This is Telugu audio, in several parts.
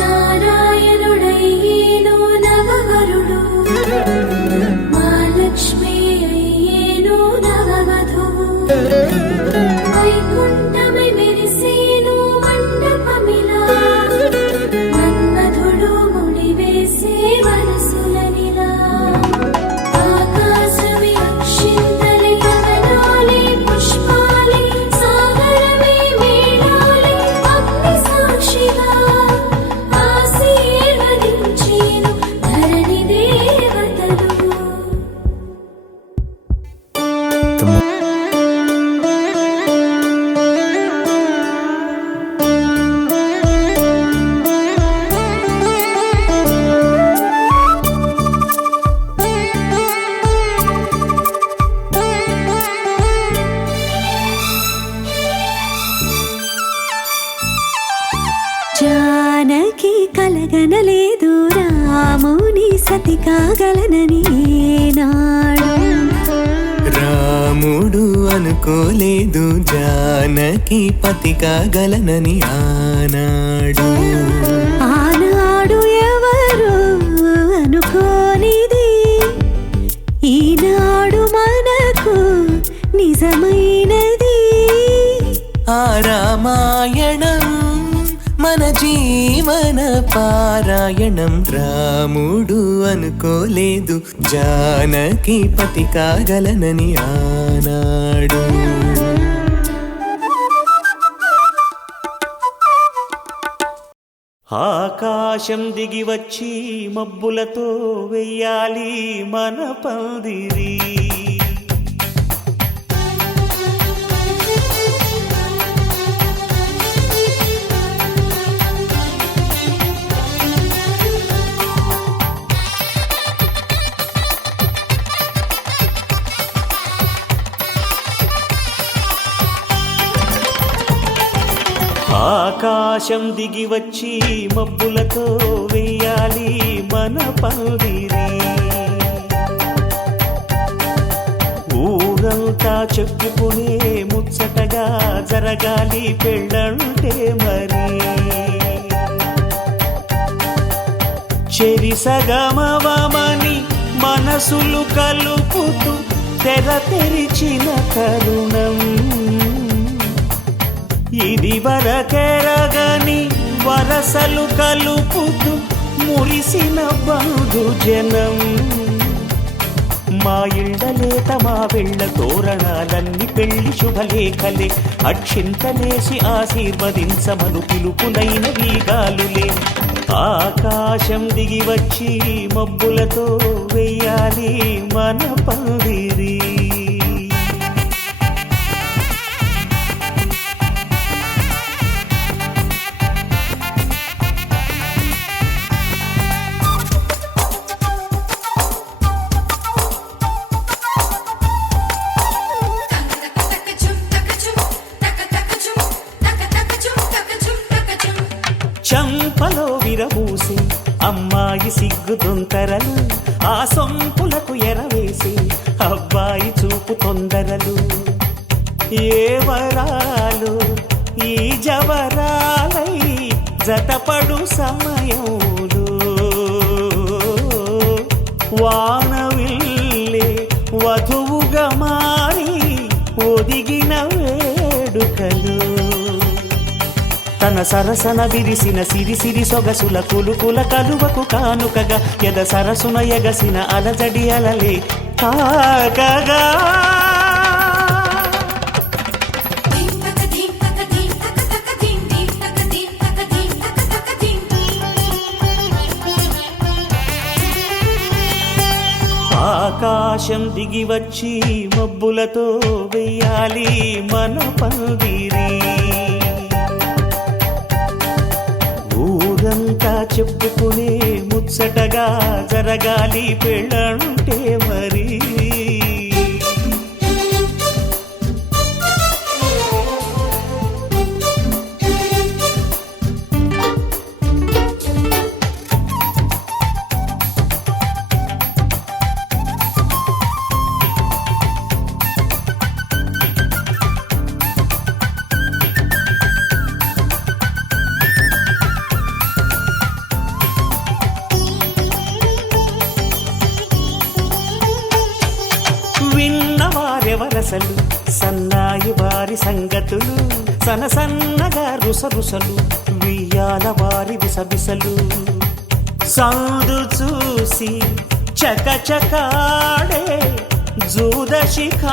నారాయణుడయ్యేను నవవరుడు, మహాలక్ష్మి అయ్యేను నవవధువు. వైకుంఠమై మెరిసేను మండపమిలా, మన్మధుడు ముడివేసే వరసులనిలా. ఆకాశమే అక్షింతలై గగనాలే పుష్పాలే, సాగరమే మేళాలే అగ్ని సాక్షిగా ఆశీర్వదించేను ధరణి దేవతలు. జానకి కలగనలేదు రాముని సతి కాగలనని నాడు. రాముడు అనుకోలేదు జానకి పతి కాగలనని ఆనాడు. ఆనాడు ఎవరు అనుకోనిది, ఈనాడు మనకు నిజమైనది. ఆ రామాయణం మన జీవన పారాయణం. రాముడు అనుకోలేదు జానకి పతి కాగలనని ఆనాడు. ఆకాశం దిగి వచ్చి మబ్బులతో వెయ్యాలి మన పందిరి. ఆకాశం దిగి వచ్చి మబ్బులతో వెయ్యాలి మన పందిరి. ఊరంతా చెప్పుకునే ముచ్చటగా జరగాలి పెళ్ళంటే మరి. చెరిసగమవమని మనసులు కలుపుతూ తెర తెరిచిన తరుణం. ఇది వరకెరగని వరసలు కలుపుతూ మురిసిన బంధుజనం. మా ఇళ్ళలేత మా వెళ్ళ తోరణాలన్నీ పెళ్లి శుభలేఖలే. అక్షింతలేసి ఆశీర్వదించమను పిలుపునైన వీగాలులే. ఆకాశం దిగి వచ్చి మబ్బులతో వెయ్యాలి మన పందిరి. చంపలో విరబూసి అమ్మాయి సిగ్గు దొంతరలు, ఆ సొంపులకు ఎరవేసి అబ్బాయి చూపు తొందరలు. ఏ వరాలు ఈ జవరాలై జతపడు సమయంలో, వానవిల్లే వధువుగా మారి ఒదిగిన వేడుకలు. తన సరసన విరిసిన సిరిసిరి సొగసుల కులుకుల కలువకు కానుకగా ఎద సరసున ఎగసిన అలజడి అలలే తాకగా. ఆకాశం దిగి వచ్చి మబ్బులతో వెయ్యాలి మన పందిరి. ఊరంతా చెప్పుకునే ముచ్చటగా జరగాలి పెళ్ళంటే మరి. సంగతులు సనసన్నగా రుసరుసలు వియ్యాల వారి విసబిసలు సందు చూసి చకచకాడే జూదశిఖామణులు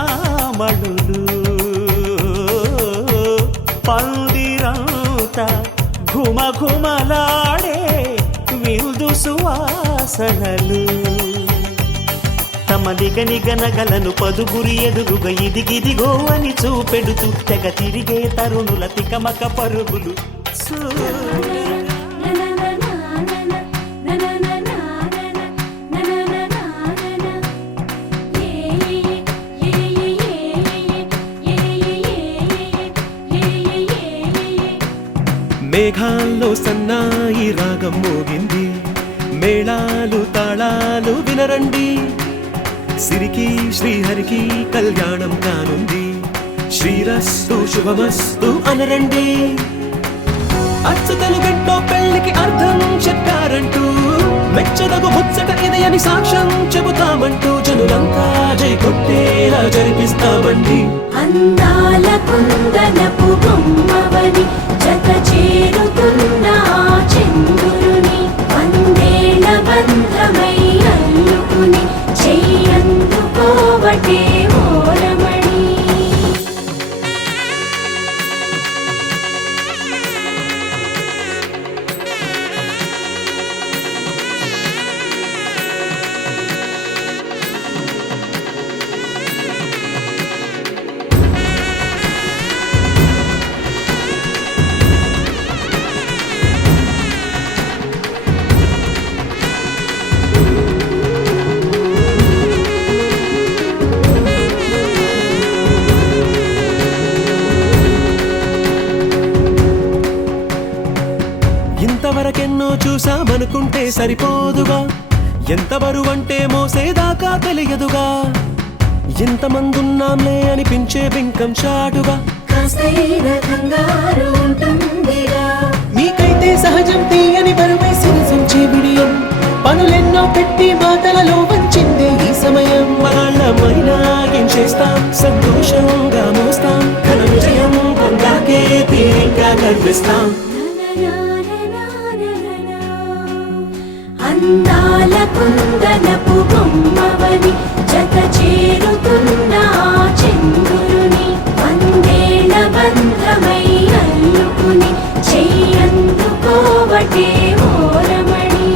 పందిరంతా ఘుమఘుమలాడే విందు సువాసనలు తమ నిగనిగనగలను పదుగురి ఎదురుగా ఇదిగిదిగో అని చూపెడుతూ తెగ తిరిగే తరుణుల తికమక పరుగులు మేఘాల్లో సన్నాయి రాగం మోగింది మేళాలు తాళాలు వినరండి సిరికి శ్రీహరికి కళ్యాణం కానుంది శ్రీరస్తు శుభమస్తు అనరండి అచ్చతలు గంటో పెళ్లికి అర్థం చెప్పారంటూ మెచ్చదగు ముచ్చట ఇది అని సాక్ష్యం చెబుతామంటూ జనులంతా జై కొట్టేలా జరిపిస్తామండి అందాల కుందనపు బొమ్మవని జత చేరుతున్న ఆ చంద్రుని వందేళ్ల బంధమై అల్లుకుని చెయ్యందుకోవటే ఓరమణి ఇంతవరకెన్నో చూసామనుకుంటే సరిపోదుగా ఎంత బరువంటే మోసేదాకా తెలియదుగా ఎంతమందున్నాంలే అనిపించే బింకం చాటుగా కాస్తైన కంగారు ఉంటుందిగా మీకైతే సహజం తీయని బరువై సిరిసంచే బిడియం పనులెన్నో పెట్టి మాటలలో వంచిందే ఈ సమయం వాళ్ళమైనా ఏం చేస్తాం సంతోషంగా మోస్తాం ఘన విజయం పొందాకే తీరిగ్గా కనిపిస్తాం అందాల కుందనపు బొమ్మవని జత చేరుతున్న ఆ చంద్రుని వందేళ్ల బంధమై అల్లుకుని చెయ్యందుకోవటే ఓరమణి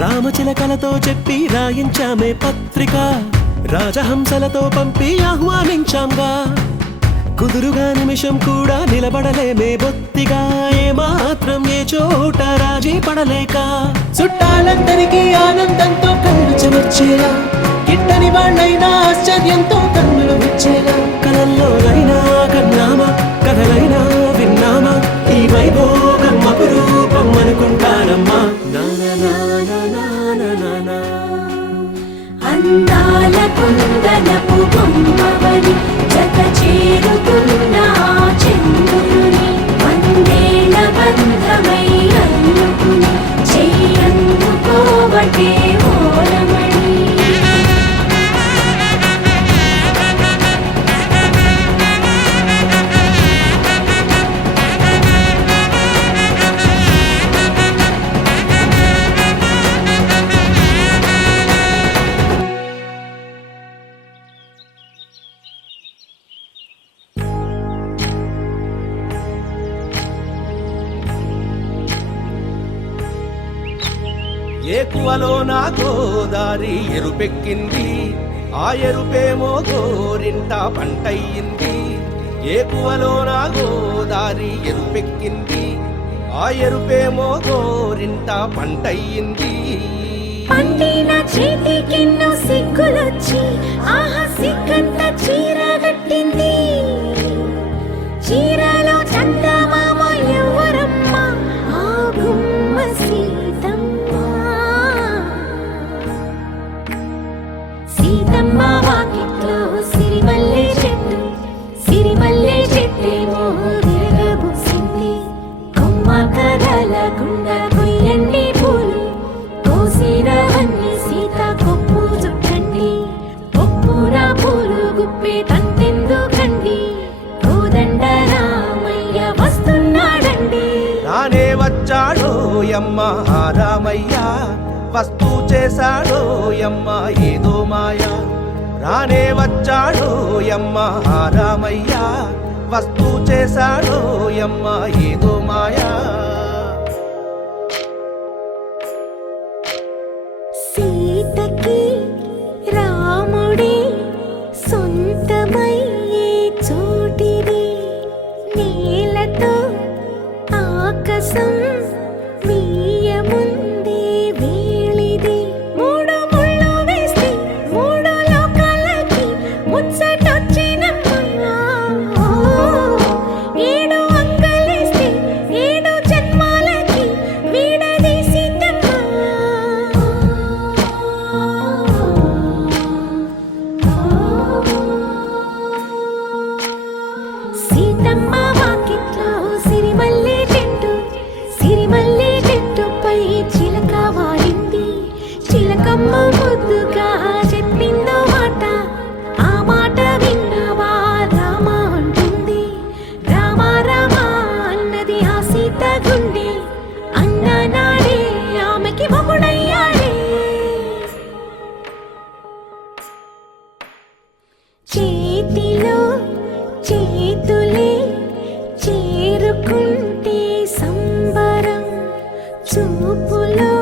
రామచిలకలతో చెప్పి రాయించామే పత్రిక రాజహంసలతో పంపి ఆహ్వానించాంగా కుదురుగా నిమిషం కూడా నిలబడలేమే బొత్తిగా ఏమాత్రం ఏ చోట రాజీ పడలేక చుట్టాలందరికీ ఆనందంతో కళ్ళు చెమర్చేలా గిట్టని వాళ్ళైనా ఆశ్చర్యంతో కన్నులు విచ్చేలా కలల్లోనైనా కన్నామా కథలైనా విన్నామా ఈ వైభోగం అపురూపం అనుకుంటానమ్మా అందాల కుందనపు బొమ్మవని జత చేరుతున్న ఆ చంద్రుని వందేళ్ల బంధమై అల్లుకుని చెయ్యందుకోవటే ఓరమణి ఏకువలో నా గోదారి ఎరుపెక్కింది ఆ ఎరుపేమో గోరింట పంటయ్యింది ఏకువలో నా గోదారి ఎరుపెక్కింది ఆ ఎరుపేమో గోరింట పంటయ్యింది పండిన చేతికెన్నో సిగ్గులొచ్చి ఆహా సిగ్గంత చీర కట్టింది. చీరలో చందమామ ఎవరమ్మ? ఆ గుమ్మ సీతమ్మ. సీతమ్మ వాకిట్లో సిరిమల్లె చెట్టు, సిరిమల్లె చెట్టేమో విరగబూసింది. కొమ్మ కదలకుండా కొయ్యండి పూలు, కోసిరవన్నీ సీత కొప్పు చుట్టండి. కొప్పున పూలు గుప్పే తంతెందుకండి, కోదండ రామయ్య వస్తున్నాడండి. రానే వచ్చాడో యమ్మ ఆ రామయ్య, వస్తూ చేశాడో యమ్మ ఏదో మాయా. రానే వచ్చాడో యమ్మ ఆ రామయ్య, వస్తూ చేశాడో యమ్మ ఏదో మాయా. సీతకి రాముడే సొంతమయ్యే చోటిది. నేలతో ఆకాశం వీయముందే వేళిది. మూడు ముళ్ళు వేస్తే మూడు లోకాలకి ముచ్చటొచ్చినమ్మా. ఏడు అంగలేస్తే ఏడు జన్మాలకి వీడదీసిందమ్మా. సీతమ్మ వాకిట్లో సిరిమల్లె చెట్టు, సిరిమల్లె చెట్టుపై చిలక వాలింది. చిలకమ్మ ముద్దుగా చెప్పిందో మాట, ఆ మాట విన్నవా రామ అంటుంది. రామ రామ అన్నది ఆ సీత గుండె, అన్న నాడే ఆమెకి మొగుడయ్యాడే. చేతిలో చేతులే చేరుకుంటే సంబరం, చూపులో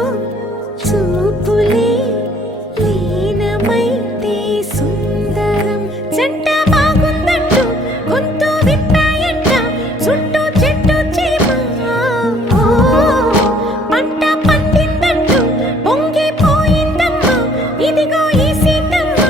చూపులే లీనమైతే సుందరం. జంట బాగుందంటూ గొంతు విప్పాయంట చుట్టూ చెట్టు చీమ. పంట పండిందంటూ పొంగిపోయిందమ్మా ఇదిగో ఈ సీతమ్మ.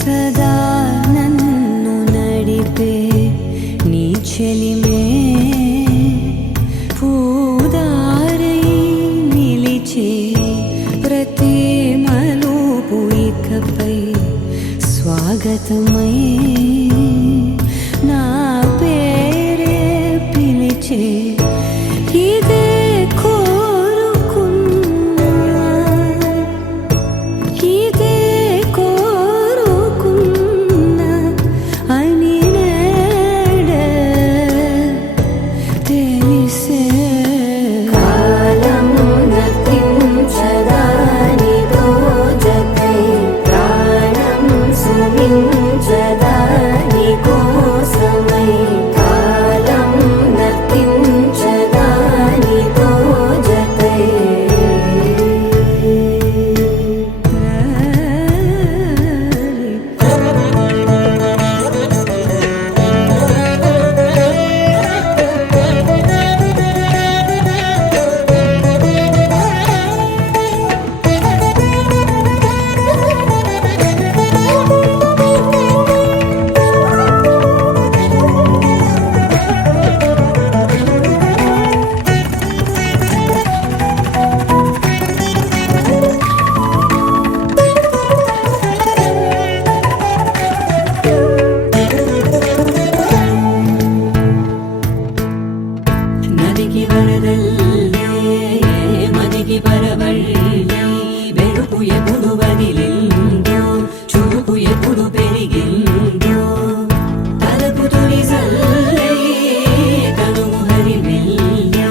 సదా నన్ను నడిపే నీ చెలిమే పూదారై నిలిచే ప్రతి మలుపు ఇకపై స్వాగతమై నా పేరే పిలిచే ఇదే కోరుకున్నా ఇదే కోరుకున్నా అని నేడే తెలిసే. కాలం నతించదా నీతో జతై, ప్రాణం సుమించదా నీ కోసమై. కాలం నతించదా నీతో జతై. ఎప్పుడు పెరిగిందో తలపు తొలి జల్లే తనువు హరిమెల్లే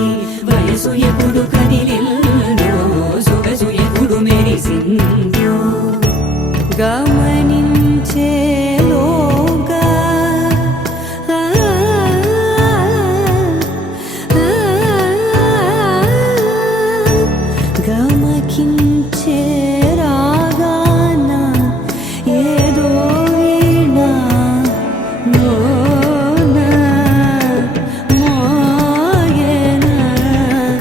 వయసు ఎప్పుడు కదిలిందో సొగసు ఎప్పుడు మెరిసిందో గమనించేలోగా గమకించే రాగాన ఏదో వీణ మోన మోయన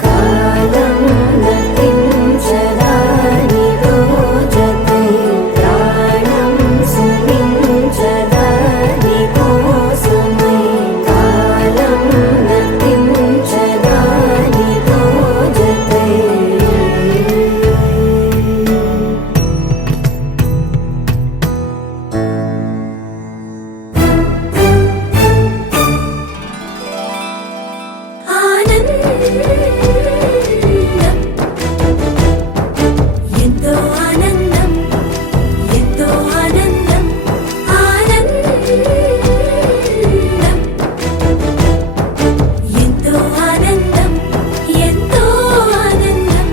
కాలం గతించదాని రోజకై ప్రాణం సుమించదాని కోసమై కాలం గతించదాని రోజకై ఆనందం ఎంతో ఆనందం ఎంతో ఆనందం ఎంతో ఆనందం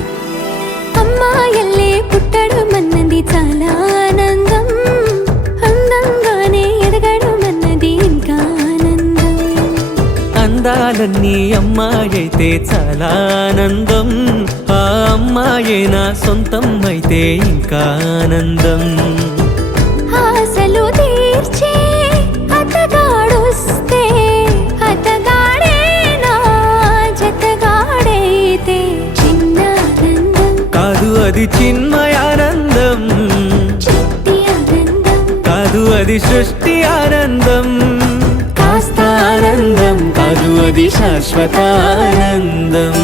అమ్మాయల్లే పుట్టడం అన్నది చాలా ఆనందం అందంగానే ఎదగడం అన్నది ఇంకా ఆనందం అందాలన్నీ అమ్మాయైతే చాలా ఆనందం ఆ అమ్మాయే నా సొంతం అయితే ఇంకా ఆనందం ఆశలు తీర్చే అతగాడొస్తే అతగాడే నా జతగాడైతే చిన్న ఆనందం కాదు అది చిన్మయానందం చిట్టి ఆనందం కాదు అది సృష్టి ఆనందం కాస్త ఆనందం కాదు అది శాశ్వత ఆనందం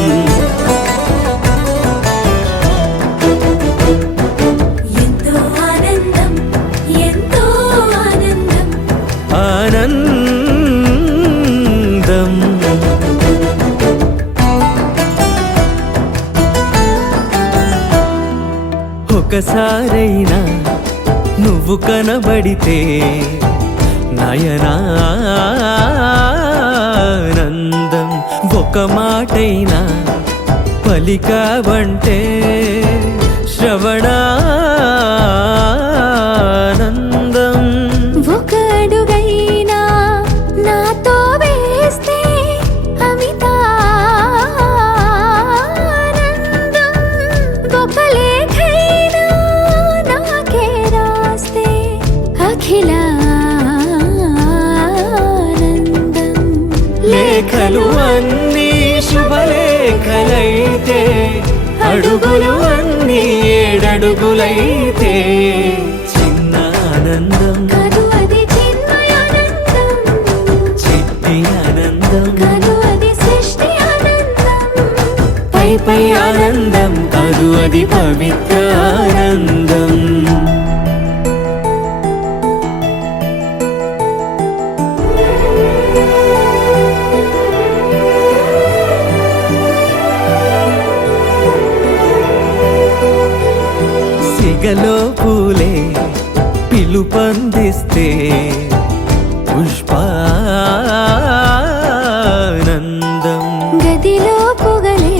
ఎంతో ఆనందం ఎంతో ఆనందం ఆనందం ఒకసారైనా నువ్వు కనబడితే నయనానందం ఒక మాటైనా పలికావంటే శ్రవణానందం ఒక అడుగైనా నాతో వేస్తే అమితానందం ఒక లేఖైనా నాకే రాస్తే అఖిలానందం లేఖలు అన్నీ శుభలేఖలైతే అడుగులు అన్నీ ఏడడుగులైతే చిన్న ఆనందం కాదు అది చిన్మయానందం చిట్టి ఆనందం కాదు అది సృష్టి ఆనందం పై పై ఆనందం కాదు అది పవిత్ర ఆనందం సిగలో పూలే పిలుపందిస్తే పుష్పానందం గదిలో పొగలే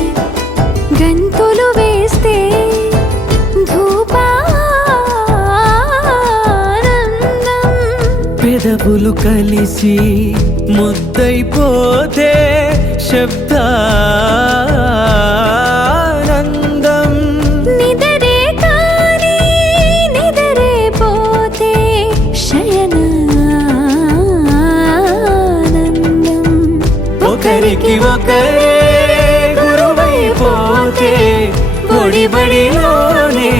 గంతులు వేస్తే ధూపానందం పెదవులు కలిసి ముద్దైపోతే శబ్దానందం నిదరే కాని నిదరే పోతే శయనానందం ఒకరికి ఒకరే గురువైపోతే ఒడిబడిలోనే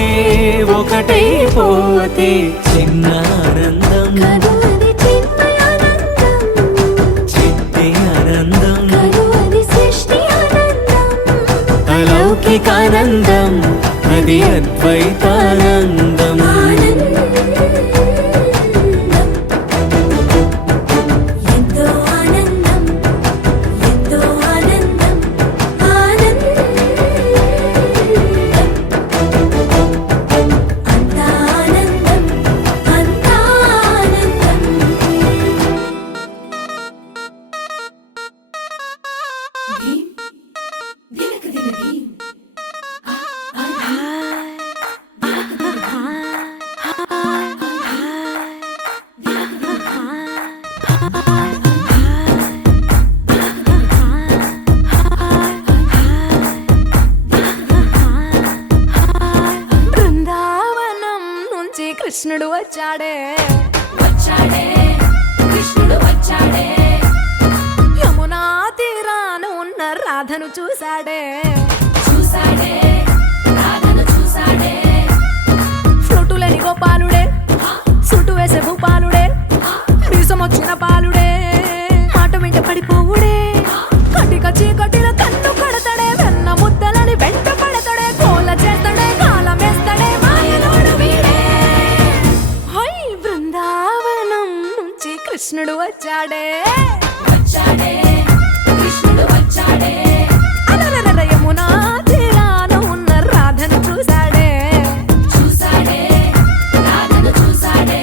ఒకటైపోతే చిన్న ఆనందం కాదు అది చిన్మయానందం చిట్టి ఆనందం కాదు అది సృష్టి ఆనందం అలౌకికానందం అది అద్వైతానందం ఎంతో ఆనందం ఎంతో ఆనందం ఆనందం అంతా ఆనందం అంతా బృందావనం నుంచి కృష్ణుడు వచ్చాడే వచ్చాడే కృష్ణుడు వచ్చాడే యమునా తీరాన ఉన్న రాధను చూశాడే చూసాడే రాధను చూసాడే ఫ్లూటులేని గోపాలుడే సుటు వేసే భూపాలుడే మీసమొచ్చిన పాలుడే మాట వెంట పడిపోవుడే కటిక చీకటిలో కన్ను కడతాడే వెన్న ముద్దలని వెంట పడతాడే కోల చేస్తాడే కాలమేస్తాడే మాయలోడు వీడే హై బృందావనం నుంచి కృష్ణుడు వచ్చాడే వచ్చాడే కృష్ణుడు వచ్చాడే అలరర యమునా తీరాన ఉన్న రాధను చూశాడే చూసాడే రాధను చూసాడే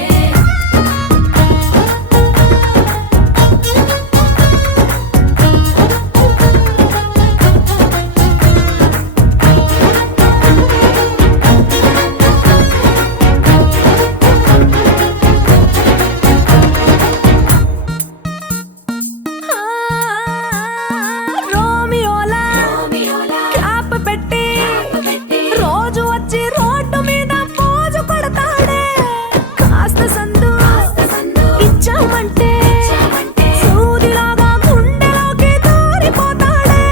ఆ, రోమియోలా రోమియోలా క్యాప్ పెట్టి పెట్టి రోజు వచ్చి రోడ్డు మీద పోజు కొడతాడే కాస్త సందు సందు ఇచ్చామంటే ఇచ్చామంటే సూదిలాగా గుండెలోకి దూరిపోతాడే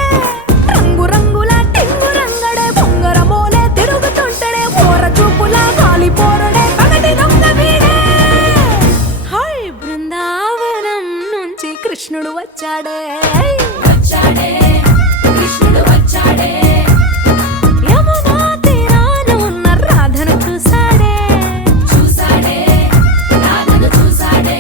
రంగు రంగుల టింగు రంగడే బొంగరమోలే తిరుగుతుంటాడే ఓర చూపులా కాలిపోరడే పగటి దొంగ వీడే హై బృందావనం నుంచి కృష్ణుడు వచ్చాడే వచ్చాడే కృష్ణుడు వచ్చాడే యమునా తీరాన ఉన్న రాధను చూశాడే చూసాడే రాధను చూసాడే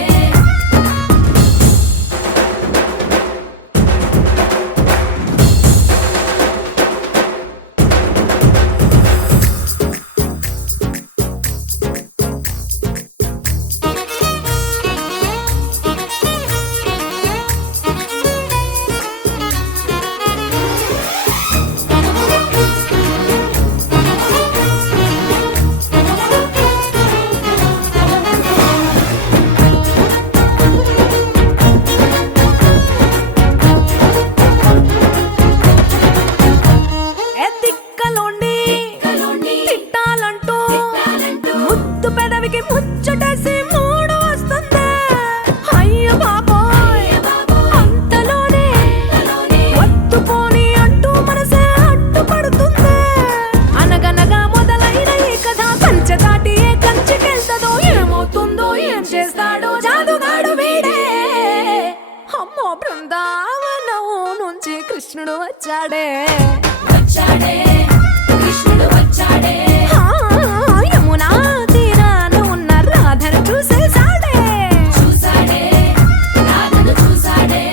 ఎద్దిక్కలోండి కలోండి తిట్టాలంటూ తిట్టాలంటూ ముద్దు పెదవికి ముచ్చటేసి మూడు వస్తుంది అయ్య బాబోయ్ అంతలోనే వత్తుకోని అంటూ మనసే అడ్డుపడుతుంది అనగనగా మొదలైన ఈ కథ కంచె దాటి ఏ కంచెకెళ్తదో ఏమవుతుందో ఏం చేస్తాడో జాదుగాడు వీడే అమ్మో బృందావనం నుంచి కృష్ణుడు వచ్చాడే వచ్చాడే కృష్ణుడు వచ్చాడే ఆ, యమునా తీరాన ఉన్న రాధను చూసేశాడే చూసాడే రాధను చూసాడే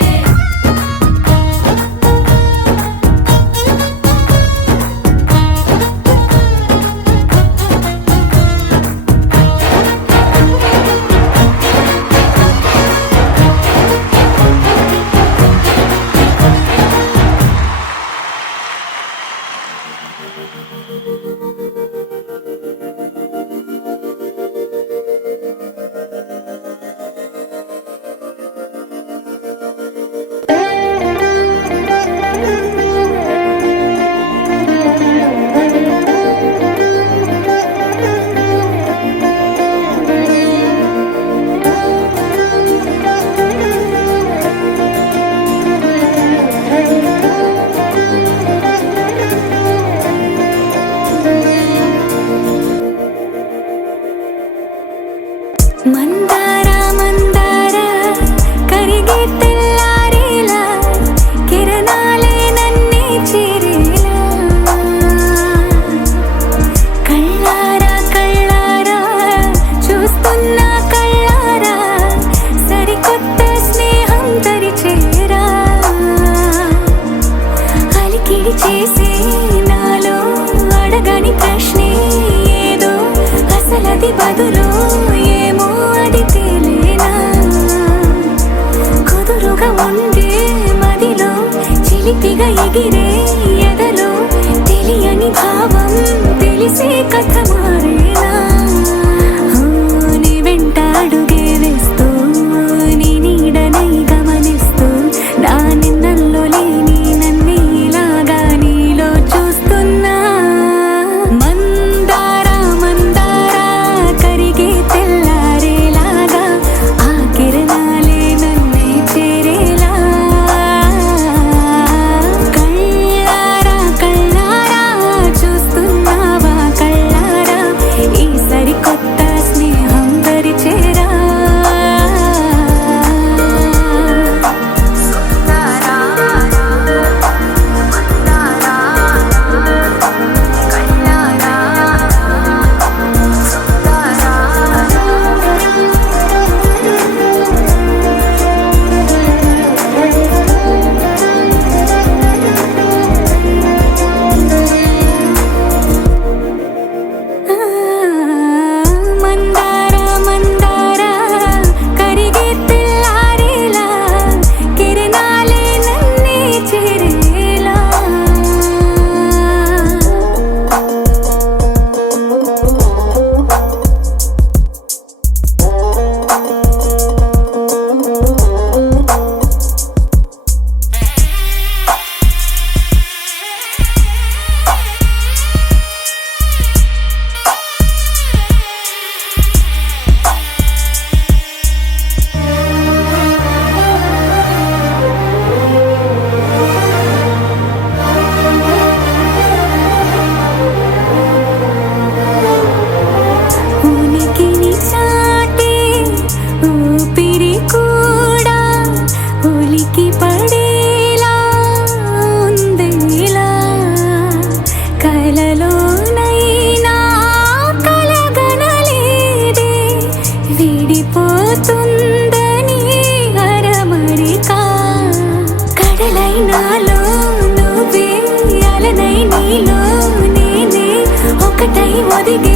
ఒకటై ఒదిగే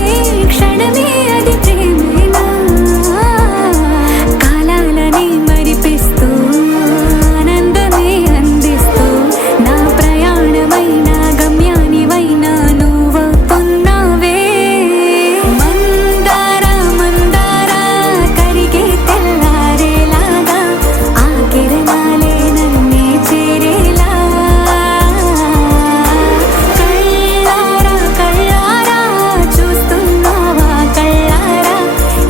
క్షణమే అది ప్రేమేనా కాలాలని మరిపిస్తూ ఆనందమే అందిస్తూ నా ప్రయాణమైన గమ్యానివైనా నువ్వవుతున్నావే మందార మందార కరిగే తెల్లారేలాగా ఆ కిరణాలే నన్నే చేరేలా కళ్ళారా కళ్ళారా చూస్తున్నావా కళ్ళారా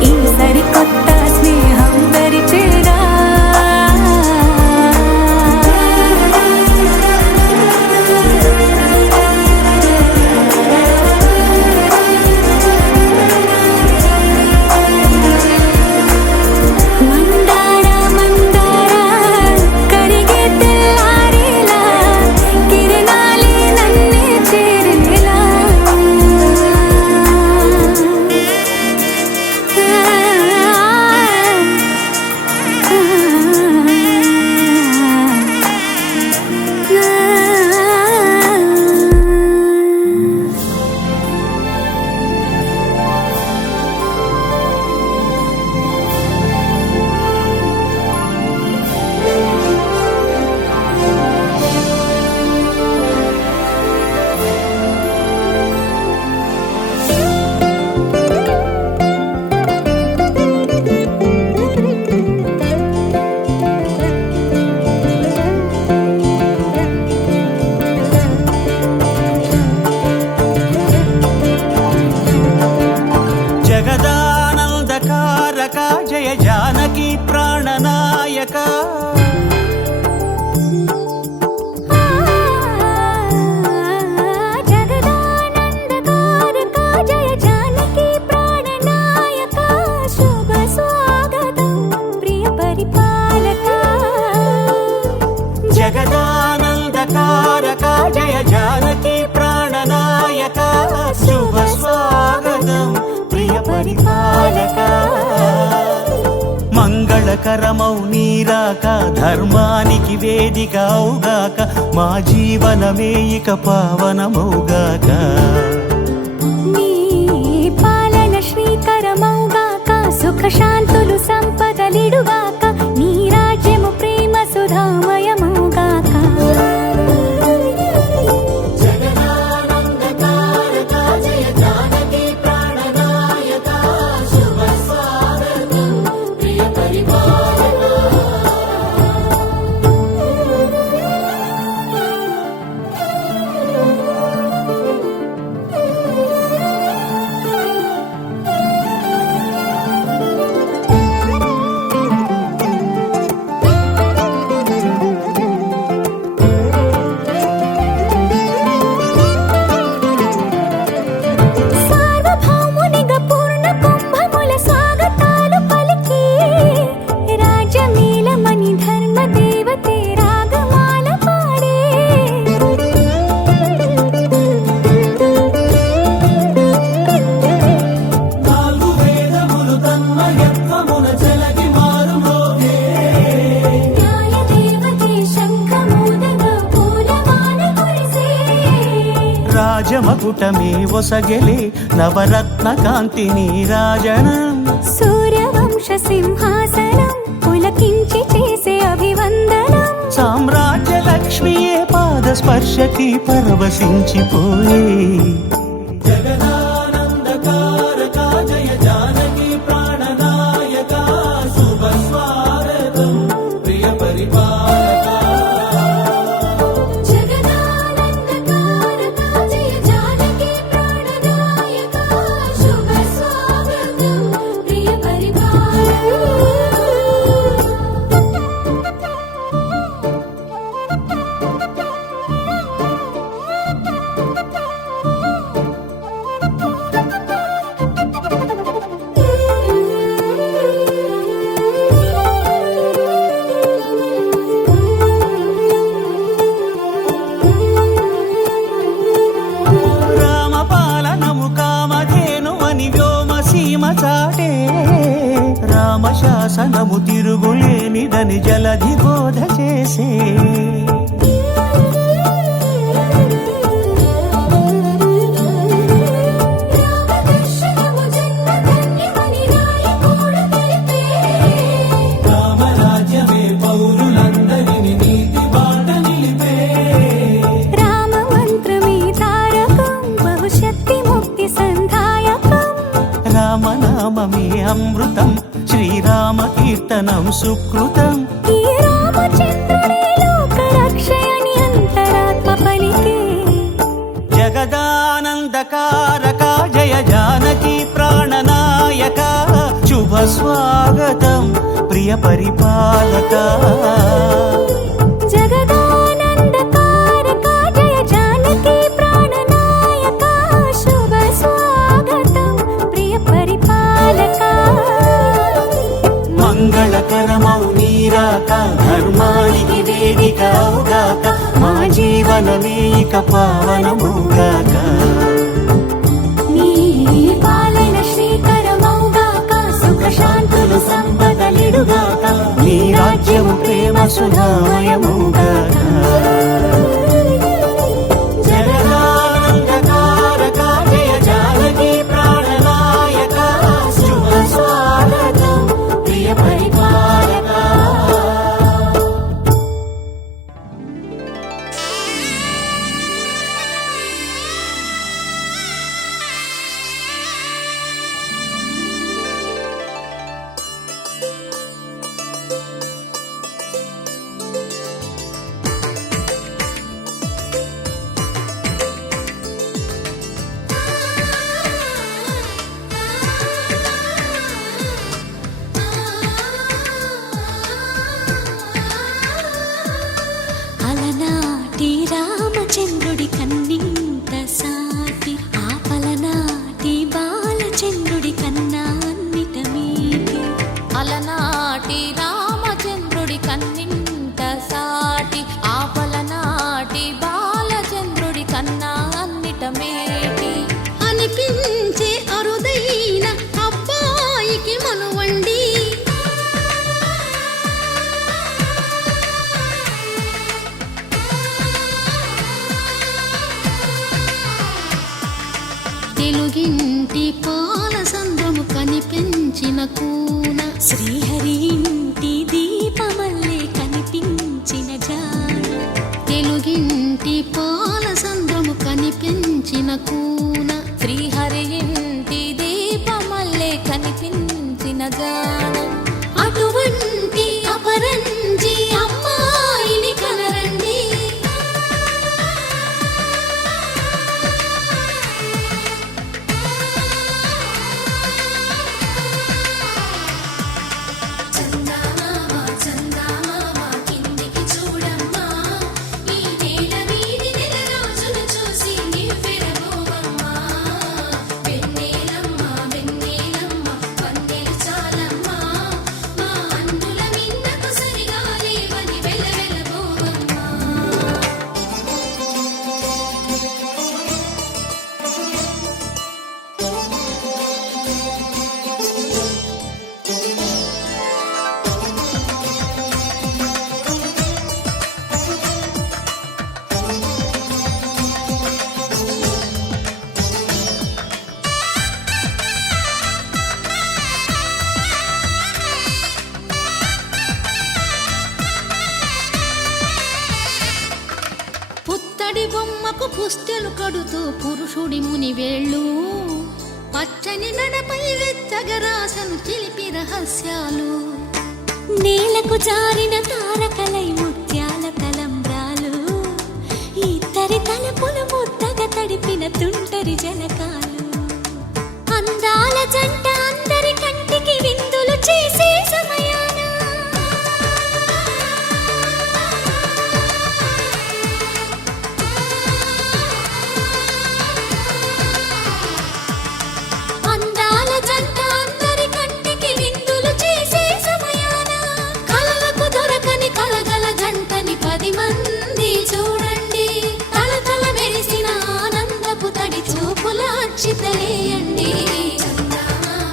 ఈ సరికొత్త స్నేహం పరిచేరా మందార మందార కరిగే తెల్లారేలా కిరణాలే నన్నే చేరేలా జగదానందకారక జయ జానకి ప్రాణనాయక జగదానందకారక జయ జానకి ప్రాణనాయక శుభ స్వాగతం ప్రియ పరిపాలక జగదానందకారక జయ జానకి ప్రాణనాయక శుభ స్వాగతం ప్రియ పరిపాలక మంగళకరమౌ నీరాక ధర్మానికి వేదిక అవుగాక మా జీవనమే ఇక పావనమౌగాక నీ పాలన శ్రీకరమౌగాక సుఖ శాంతులు సంపదలిడుగాక నీ రాజ్యము ప్రేమ సుధామయమౌగాక సార్వభౌమునిగా పూర్ణ కుంభముల స్వాగతాలు పలికి రాజమేళమణి ధర్మ దేవతే రాగమాల పాడే న్యాయదేవతే శంఖమూదగా పూలమాల కురిసే రాజమకుటమే ఒసగెలే నవరత్న కాంతి నీరాజనం సూర్యవంశ సింహాసనం పులకించి చేసే అభివందనం సామ్రాజ్య లక్ష్మియే పాద స్పర్శకి పరవశించిపోయే జగదానందకారక జయ జానకి ప్రాణనాయక శుభ స్వాగతం ప్రియ పరిపాలక జగదానందకారక జయ జానకి ప్రాణనాయక శుభ స్వాగతం ప్రియ పరిపాలక రామపాలనము కామధేను అని వ్యోమసీమ చాటే రామశాసనము తిరుగులేనిదని జలధి బోధ చేసే రామ కీర్తనం సుకృతం. ఈ రామచంద్రుడే లోక రక్షయని అంతరాత్మ పలికే. జగదానందకారక జయ జానకి ప్రాణనాయక శుభ స్వాగతం ప్రియ పరిపాలక. జగదానందకారక జయ జానకి ప్రాణనాయక శుభ స్వాగతం ప్రియ పరిపాలక. మంగళకరమౌ నీరాక ధర్మానికి వేదిక అవుగాక మా జీవనమే ఇక పావనముగాక. నీ పాలన శ్రీకరమౌగాక సుఖ శాంతులు సంపదలిడుగాక. నీ రాజ్యము ప్రేమ సుధామయముగాక. జగదానందకారక జయ జానకి ప్రాణనాయక శుభ స్వాగతం ప్రియ పరిపాలక. అలనాటి రామచంద్రుడి కన్నింత సాటి ఆపలనాటి బాలచంద్రుడి కన్నా అన్నిట మీటి. అలనాటి రామచంద్రుడి కన్నింత సాటి ఆపలనాటి బాలచంద్రుడి కన్నా అన్నిట మేటి. అనిపించే అరుదైన అబ్బాయికి మనువండి. తెలుగింటి పాల సంద్రము కనిపించిన కూన శ్రీహరి ఇంటి దీపమల్లే కనిపించిన జాన. తెలుగింటి పాల సంద్రము కనిపించిన కూన శ్రీహరి ఇంటి దీపమల్లే కనిపించిన గానం. అటువంటి అపరంజి అమ్మాయిని కనరండి. చందమామ చందమామ కిందికి చూడమ్మా, ఈ నేల మీది నెల రోజులు చూసి నివ్వెరబోవమ్మా. వెన్నెలమ్మ వెన్నెలమ్మ వన్నెలు చాలమ్మా, మా అన్నుల మిన్నకు సరిగా లేవని వెలవెలబోవమ్మా. పుత్తడి బొమ్మకు పుస్తెలు కడుతూ పురుషుడి ముని వేళ్ళు పచ్చని నడపై వెచ్చగరాసను చిలిపి రహస్యాలు. నేలకు జారిన తారకలై ముత్యాల తలంబ్రాలు ఇద్దరి తలపులు ముద్దగా తడిపిన తుంటరి జలకాలు. అందాల జంట అందరి కంటికి విందులు చేసే సమయాన అందాల జంట అందరి కంటికి విందులు చేసే సమయాన కలలకు దొరకని కలగల జంటని 10 మంది చూడండి. తలతల మెరిసిన ఆనందపు తడి చూపుల అక్షితలేయండి. చందమామ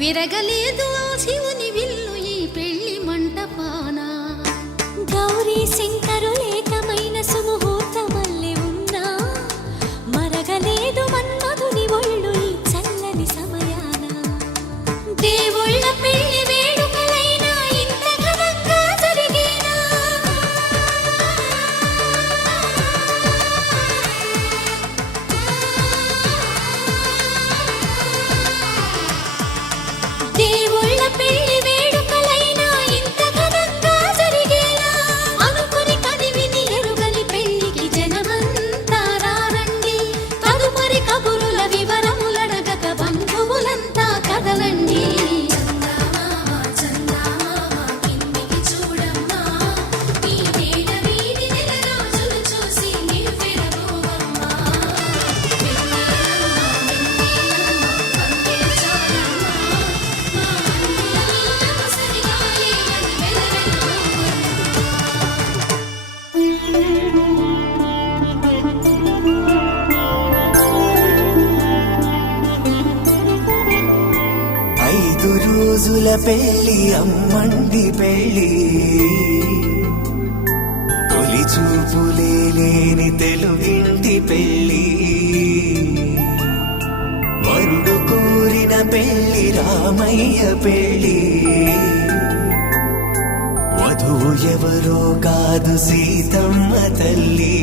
విరగలేదు ఆ శివుని విల్లు ఈ పెళ్లి మంటపాన. గౌరీ శంకరు ఏకమైన సుముహూర్తమల్లె ఉన్నా మరగలేదు మన్మధుని ఒళ్ళు ఈ చల్లని సమయాన. దేవుళ్ళ పెళ్లి వేడుకలైనా ఇంత ఘనంగా జరిగేనా? దేవుళ్ళ పెళ్లి వేడుకలైనా ఇంత ఘనంగా జరిగేనా? అనుకుని కనివిని ఎరుగని పెళ్లికి జనమంతా రారండి. తదుపరి కబురుల వివరములడగక బంధువులంతా కదలండి. చందమామ చందమామ కిందికి చూడమ్మా, ఈ వేళ వీడి నెల రోజులు చూసి నివ్వెరపోవమ్మా. వెన్నెలమ్మ పందిరి చాలమ్మా, మా అన్నుల మీదకు సరిగా లేవని వెలవెలబోవమ్మా. ఐదు రోజుల పెళ్లి అమ్మండి పెళ్లి, తొలి చూపులే లేని తెలుగింటి పెళ్లి. వరుడు కోరిన పెళ్లి రామయ్య పెళ్లి, వధువు ఎవరో కాదు సీతమ్మ తల్లి.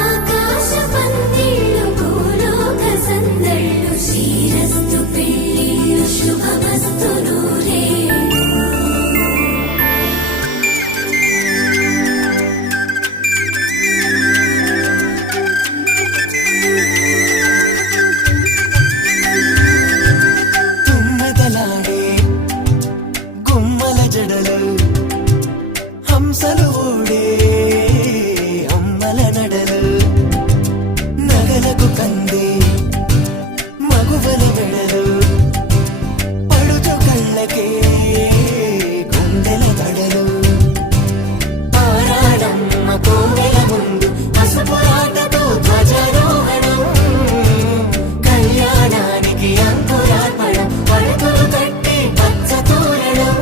ఆకాశ పందిళ్ళు భూలోక సందళ్ళు శ్రీరస్తు పెళ్ళిళ్ళు శుభమస్తు నూరేళ్ళు. తుమ్మెదలాడే గుమ్మల జడలు, హంసలు ఊడే అమ్మల నడలు, నగలకు కంది మగువల వెడలు, పడుచు కళ్ళకే గుండెల కడలు. ఆరాడమ్మ కోవెల ముందు పసుపురాటతో ధ్వజారోహణం, కళ్యాణానికి అంకురార్పణం, పడకలు కట్టి పచ్చ తోరణం.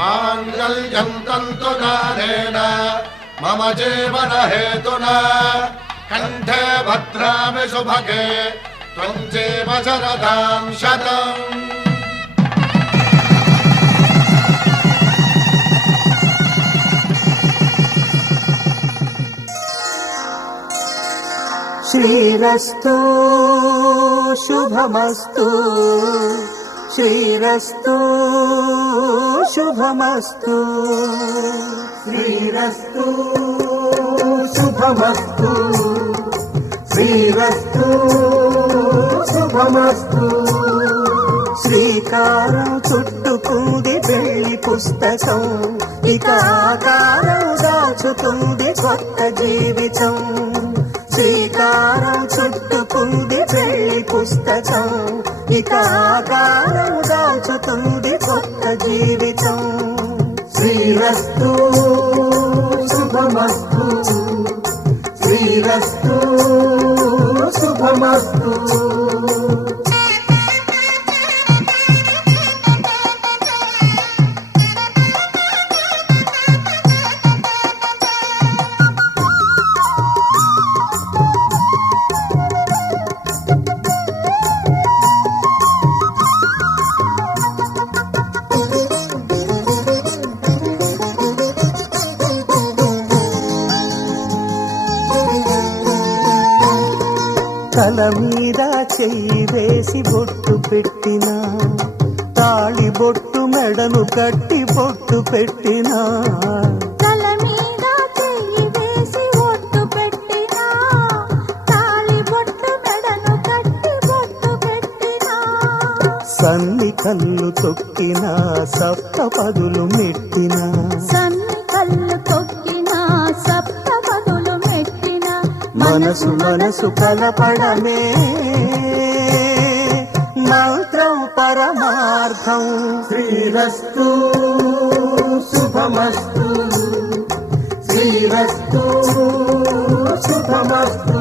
మాంగళ్యం తంతునానేన మమ జీవన హేతునా, కంఠే భద్రామి శుభగే త్వం జీవ శరదాం శతం. శ్రీరస్తు శుభమస్తు, శ్రీరస్తు శుభమస్తు, శ్రీరస్తు శుభమస్తు, శ్రీరస్తు శుభమస్తు. శ్రీకారం చుట్టుకుంది పెళ్లి పుస్తకం, ఇక ఆకారం దాచుతుంది కొత్త జీవితం. శ్రీకారం చుట్టుకుంది పెళ్లి పుస్తకం, ఇక ఆకారం దాచుతుంది కొత్త జీవితం. శ్రీరస్తు శుభమస్తు, శ్రీరస్తు శుభమస్తు. తల మీద చెయ్యి వేసి బొట్టు పెట్టినా, తాళి బొట్టు మెడను కట్టి బొట్టు పెట్టినా. తల మీద చెయ్యి వేసి ఒట్టు పెట్టినా, తాళి బొట్టు మెడను కట్టి బొట్టు పెట్టినా. సన్ని కళ్ళు తొక్కినా, సప్త పదులు మెట్టినా. సన్ని కళ్ళు తొక్కినా, సప్త పదులు మెట్టినా. మనసు మనసు కలపడమే మంత్రం పరమార్థం. శ్రీరస్తు శుభమస్తు, శ్రీరస్తు శుభమస్తు,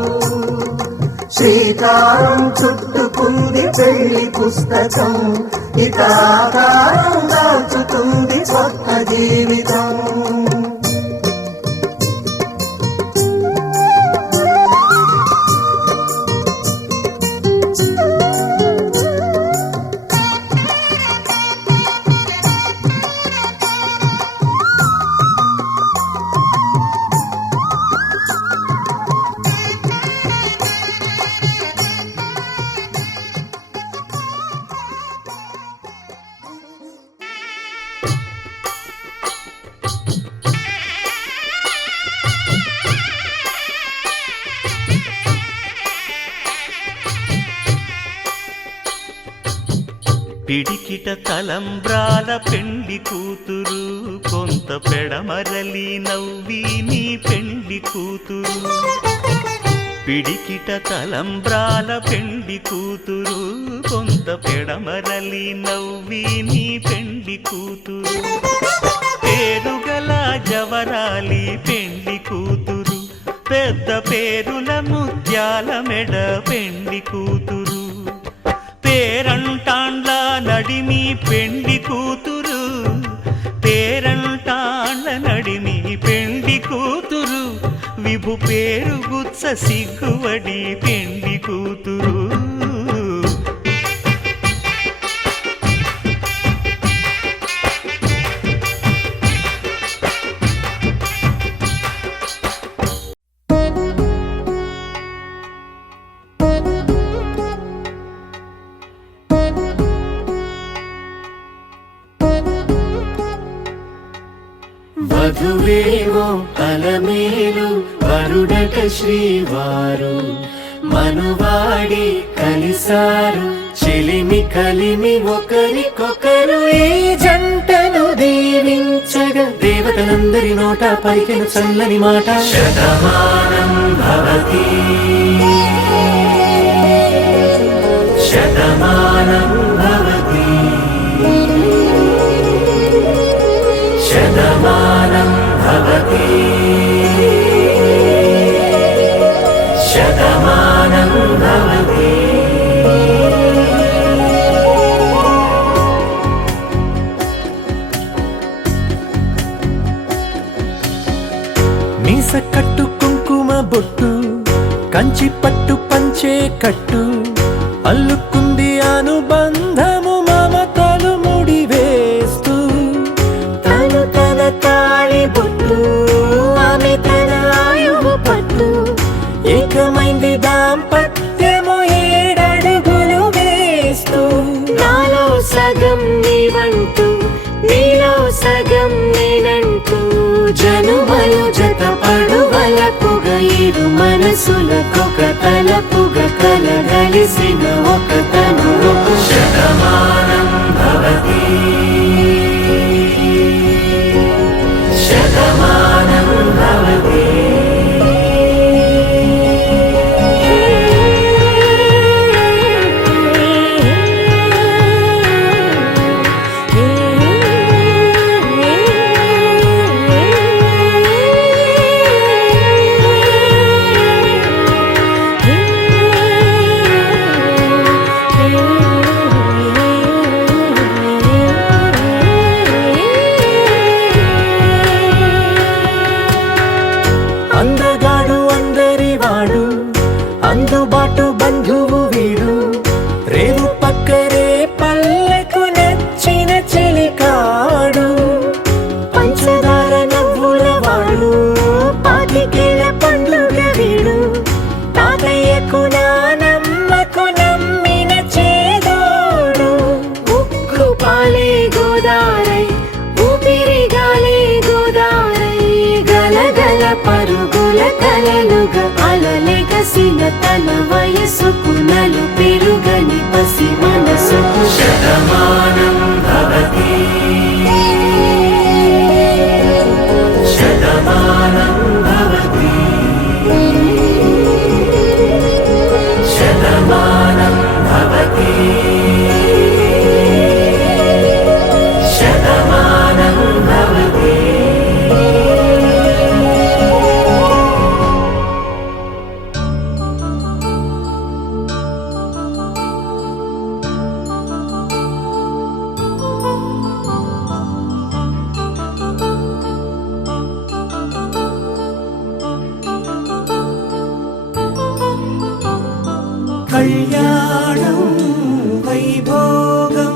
శ్రీకారం చుట్టుకుంది పెళ్లి పుస్తకం, ఇక ఆకారం దాచుతుంది కొత్త జీవితం. పిడికిట తలంబ్రాల పెండి కూతురు, కొంత పెడమరలి నవ్వి నీ పెండి కూతురు. పిడికిట తలంబ్రాల పెండి కూతురు, కొంత పెడమరలి నవ్వి నీ పెండి కూతురు. పేరుగల జవరాలి పెండి కూతురు, పెద్ద పేరుల ముత్యాల మెడ పెండి కూతురు. పేరంటాండ్ల నడిమి పెండి కూతురు, పేరంటాండ్ల నడిమి పెండి కూతురు. విభు పేరు గుత్స సిగ్గువడి పెండి కూతురు. వధువేమో అలమేలు వరుడట శ్రీవారు, మనువాడి కలిసారు చెలిమి కలిమి ఒకరికొకరు. ఈ జంటను దీవించగా దేవతలందరి నోట పలికిన చల్లని మాట. శతమానం భవతి శతమానం భవతి శతమానం భవతి శతమానం భవతి. మీస కట్టు కుంకుమ బొట్టు, కంచి పట్టు పంచే కట్టు, అల్లుకుంది అనుబంధము మమతలు ముడివేస్తూ. తను తన తాళి బొట్టు, ఆమె తన ఆయువు పట్టు, ఏకమైంది దాంపత్యము ఏడడుగులు వేస్తూ. నాలో సగం నీవంటూ, నీలో సగం నేనంటూ, జనుమలు జత పడువలపుగ ఇరు మనసులకొక తలపుగ కలగలిసిన ఒక తను. శతమానం భవతి శతమానం భవతి అందగాడు అందరి వాడు, అందుబాటు బంధువు వీడు, రేవు పక్కరే పల్లెకు నచ్చిన చెలికాడు. పంచదార నవ్వుల వాడు, పాతికేల పండ్లుగ వీడు, తాతయ్యకు నానమ్మకు నమ్మిన చేదోడు. ఉక్కు పాలే గోదారై, ఊపిరిగాలే గోదారై, గలగల పరుగుల కలలుగా అలలెగసిన తన వయసుకు నలు పెరుగని పసి మనసుకు. శతమానం భవతి శతమానం భవతి శతమానం భవతి శతమానం భవతి. కళ్యాణం వైభోగం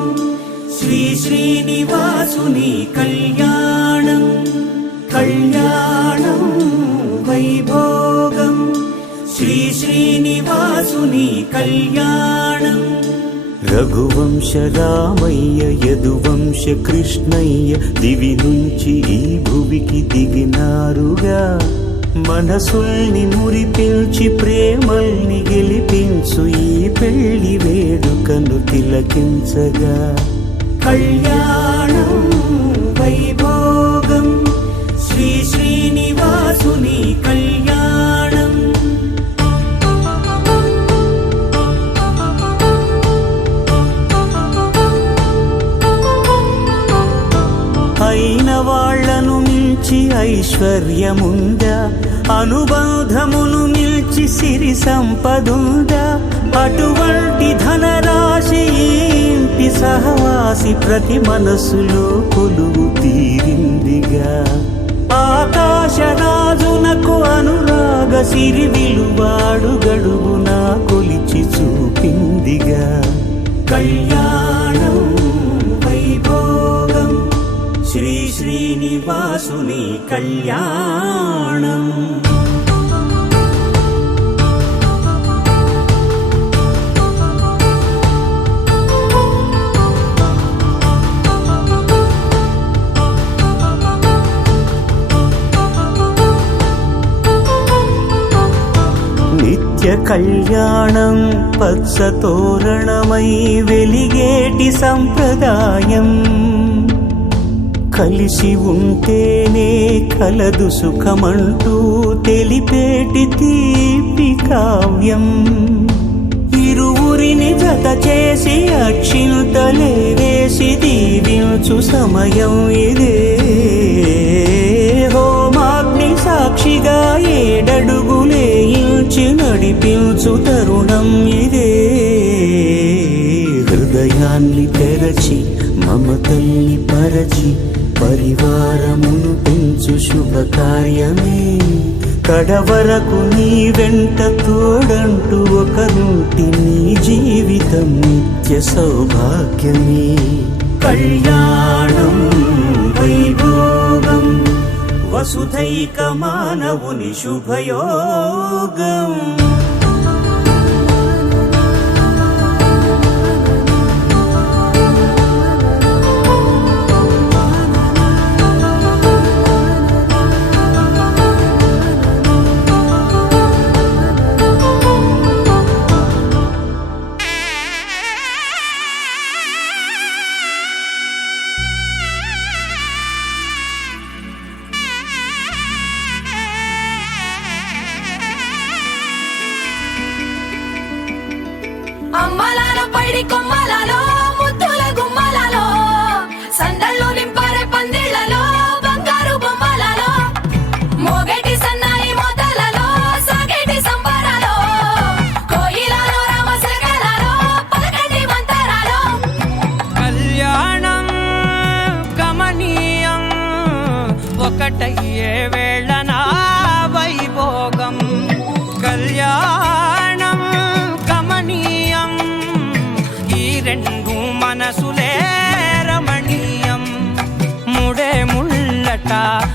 శ్రీ శ్రీనివాసుని కళ్యాణం కళ్యాణం వైభోగం శ్రీ శ్రీనివాసుని కళ్యాణం రఘువంశ రామయ్య యదువంశ కృష్ణయ్య దివి నుంచి ఈ భువికి దిగినారుగా మనసుల్ని మురిపించి ప్రేమల్ని గెలిపించు ఈ పెళ్లి వేడుకను తిలకించగా కళ్యాణం వైభోగం శ్రీ శ్రీనివాసుని కళ్యాణం అయిన వాళ్లను మించి ఐశ్వర్యముందా అనుబంధమును నిల్చి సిరి సంపదుందా అటువంటి ధనరాశి ఇంటి సహవాసి ప్రతి మనసులో కొలువు తీరిందిగా ఆకాశరాజునకు అనురాగ సిరి విలువాడు గడువునా కొలిచి చూపిందిగా కళ్యాణం వైభోగం శ్రీ శ్రీనివాసుని కళ్యాణం నిత్య కళ్యాణం పచ్చ తోరణమై వెలిగేటి సంప్రదాయం కలిసి ఉంటేనే కలదు సుఖమంటూ తెలిపేటి తీపి కావ్యం ఇరువురిని జత చేసి అక్షింతలే వేసి దీవించు సమయం ఇదే హోమాగ్ని సాక్షిగా ఏడడుగులే ఇంచి నడిపించు తరుణం ఇదే హృదయాన్ని తెరచి మమతల్ని పరచి పరివారమును పెంచు శుభకార్యమే కడవరకు నీ వెంట తోడంటూ ఒకరుంటి నీ జీవితం నిత్య సౌభాగ్యమే కళ్యాణం వైభోగం వసుధైక మానవుని శుభయోగం అమ్మలాల పైడి కొమ్మలలో ముద్దుల గుమ్మలలో సందళ్ళు నింపారే పందిళ్లలో బంగారు బొమ్మలలో మోగేటి సన్నాయి మోతలలో సాగేటి సంబరాలో కోయిలలో రామశకలలో పలకటి మంతరాలో కళ్యాణం గమనీయం ఒకటయ్యే వేళనా వైభోగం కళ్యాణం గమనీయం ఈ రెండు మనసులే రమణీయం ముడే ముళ్ళట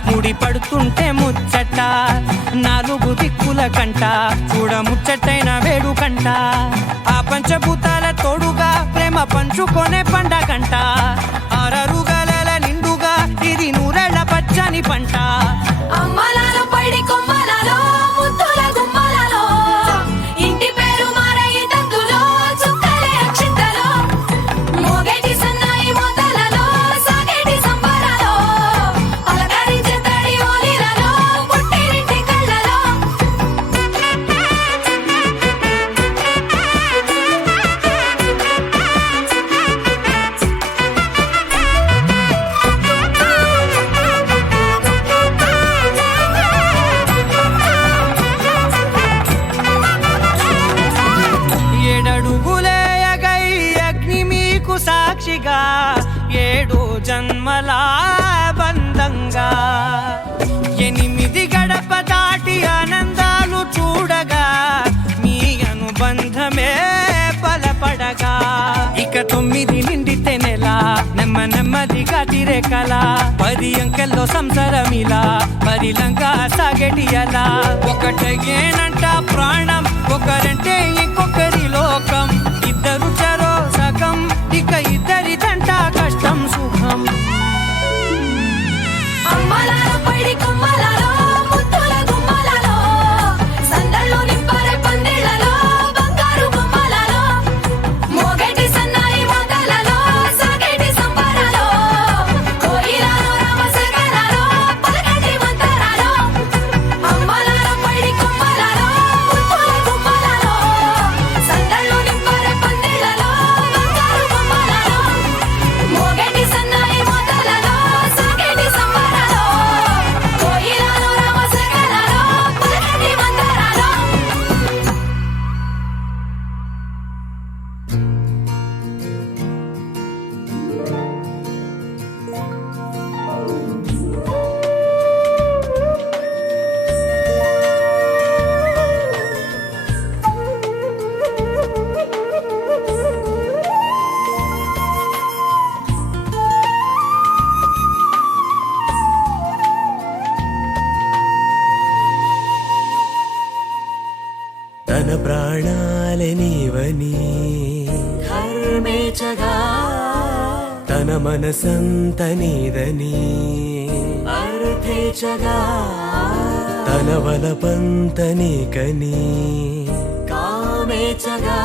ముడి పడుతుంటే ముచ్చట నాలుగు దిక్కుల కంట చూడ ముచ్చటైన వేడుకంట ఆ పంచభూతాల తోడుగా ప్రేమ పంచుకొనే పండగంట ఆరరుగల నిండుగా ఇది నూరెళ్ళ పచ్చని పంట అమ్మలాల పైడి కొమ్మలలో ముద్దుల గుమ్మలలో ఇంటి పేరు మారయ్య తందులో చుక్కలే అక్షింతలో మోగేటి సన్నాయి మోతలలో సాగేటి సంబరాలో పలకరించే తడి ఓలిలలో పుట్టినింటి కళ్ళలో ఏడడుగులేయగై అగ్ని మీకు సాక్షిగా ఏడు జన్మల బంధంగా 8 గడప దాటి ఆనందాలు చూడగా మీ అనుబంధమే 9 నిండితే నెల నెమ్మదిగా తీరే కల 10 అంకెల్లో సంసారమిలా పరిలంగా సాగటి అలా ఒకటేనంట ప్రాణం ఒకరంటే ఇంకొకరి లోకం ఇద్దరు చరో సగం ఇక ఇద్దరిదంట కష్టం సుఖం అమ్మలాలో పడి కొమ్మలాలో ముత్తుల గుమ్మలాలో సందళ్ళు నింపారే పందిళ్ళలో బంగారు గుమ్మలాలో మోగేటి సన్నాయి మోతలలో సాగేటి సంబరాలో కోయిలాలో రామశకరాలో పలకటి మంతరాలో అమ్మలాలో పడి కొమ్మలాలో ముత్తుల గుమ్మలాలో సందళ్ళు నింపారే పందిళ్ళలో బంగారు గుమ్మలాలో మోగేటి సన్నాయి మోతలలో సాగేటి సంబరాలో కోయిలాలో రామశకరాలో పలకటి మంతరాలో తన ప్రాణాలే నీవని ధర్మేచగా తన మనసంత నీదని అర్థేచగా తన వలపంత నీకని కామేచగా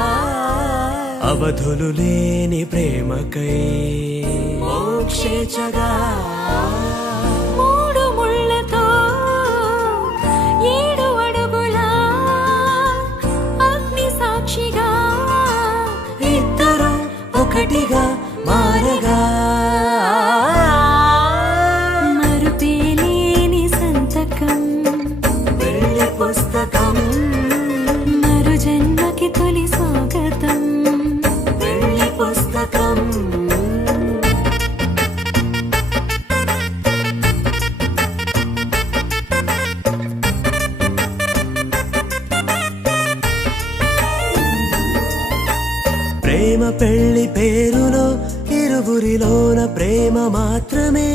అవధులు లేని ప్రేమకై మోక్షేచగా మూడు ముళ్ళతో 7 అడుగుల అగ్ని సాక్షిగా ఇద్దరు ఒకటిగా మారగా మరుపేలేని సంతకం పెళ్లి పుస్తకం మరు జన్మకి తొలి స్వాగతం పెళ్లి పుస్తకం ప్రేమ పెళ్లి పేరులో ఇరువురిలోన ప్రేమ మాత్రమే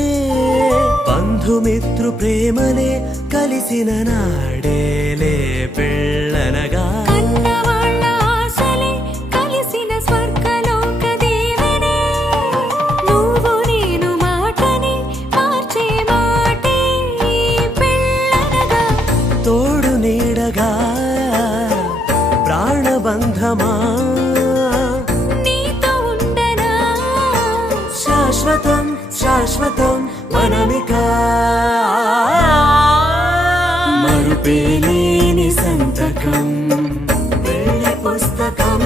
బంధుమిత్రు ప్రేమలే కలిసిన నాడేలే పెళ్ళనగా కన్నవాళ్ళ ఆశలే కలిసిన స్వర్గలోక దీవెనే నువ్వు నేను మాటని మార్చే మాటే పెళ్ళనగా తోడు నీడగా ప్రాణబంధమా నీతో ఉండనా శాశ్వతం శాశ్వతం మనమిక మరుపేలేని సంతకం పెళ్లి పుస్తకం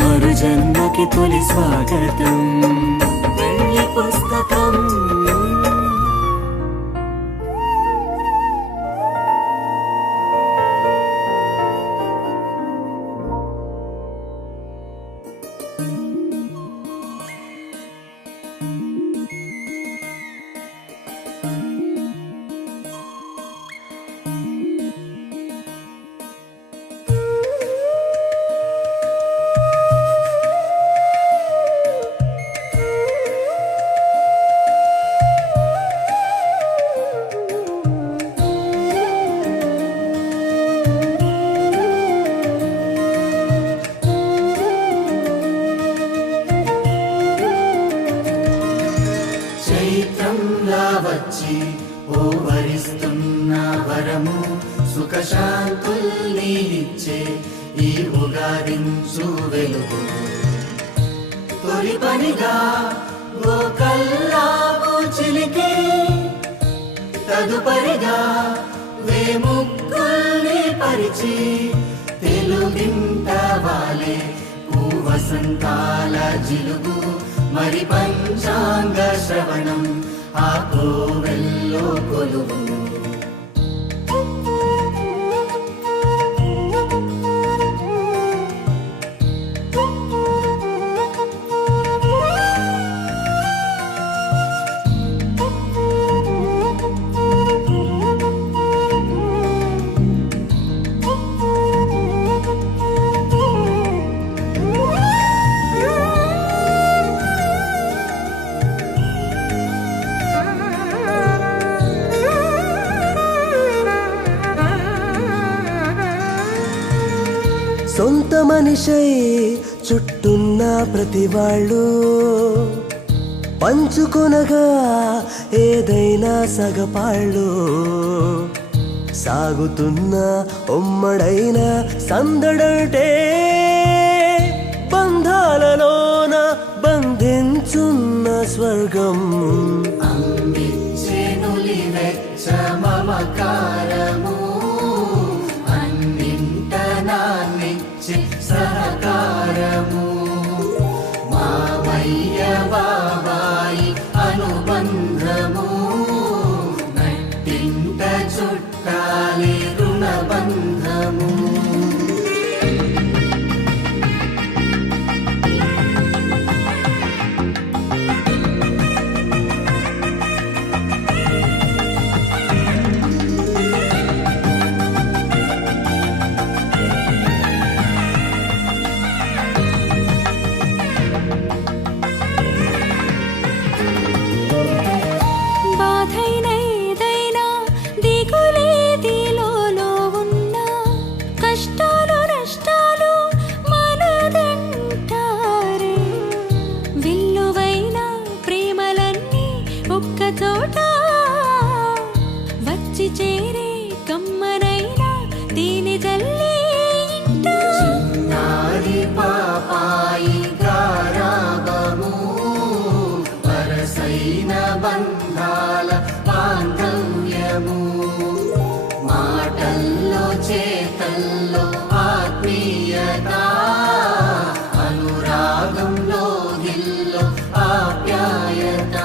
మరు జన్మకి తొలి స్వాగతం పెళ్లి పుస్తకం చైత్రంలా వచ్చి ఓ వరిస్తున్న వరము సుఖశాంతుల్నిచ్చే ఈ ఉగాదించు వెలుగు తొలి పనిగా ఓ కల్లాపు చిలికి తదుపరిగా వేముక్కుల్ని పరిచి తెలుగింట వాలే వసంతాల జిలుగు మరి పంచాంగ శ్రవణం ఆ కోవెల్లో కొలువు సొంత మనిషై చుట్టున్న ప్రతి వాళ్ళు పంచుకొనగా ఏదైనా సగపాళ్ళు సాగుతున్న ఉమ్మడైన సందడంటే బంధాలలోన బంధించున్న స్వర్గం అందించెనులి వెచ్చ మమకారము అన్నింట నాన్నిచ్చే సహకారము మావయ్య బాబాయి అనుబంధము నట్టింట చుట్టాలి రుణబంధము బాధైన ఏదైనా దిగులేదిలో ఉన్న కష్టాలు నష్టాలు మనదంటారే విల్లువైన ప్రేమలన్నీ ఒక్క చోట వచ్చి చేరే కమ్మనైన దీని జల్లి నారి పాపాయి గారాబము వరసైన బంధాల బాంధవ్యము మాటల్లో చేతల్లో ఆత్మీయత అనురాగంలో దిల్లో ఆప్యాయత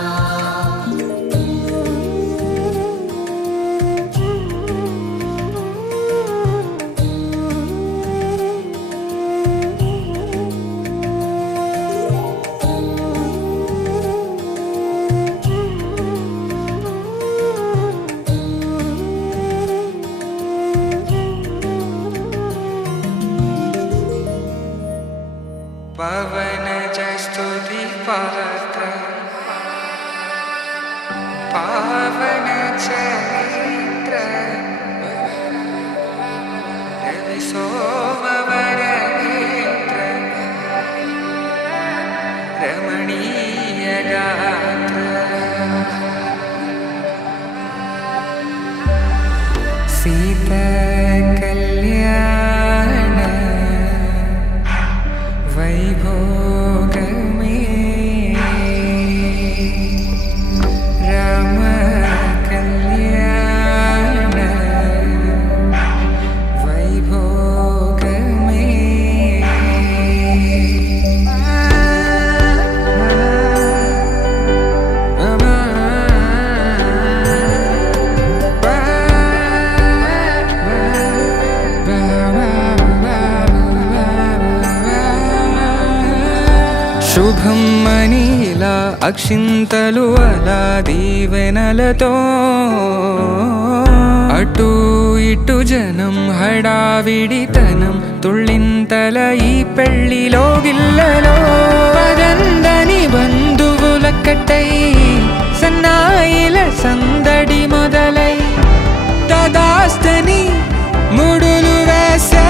పవన జస్తుతి పాత్ర పావన చరిత్ర రవి సోమవర నేత్ర రమణీయ గాత్ర సీత కళ్యాణ వైభోగమే రామ కళ్యాణ వైభోగమే శుభం మనీలా అక్షింతలు అలా దీవెనలతో అటు ఇటు జనం హడావిడితనం తుళ్ళింతల ఈ పెళ్లిలో గిల్లలో పదందని బంధువులక్కటై సన్నాయిల సందడి మొదలై తదాస్తని ముడులు వేసా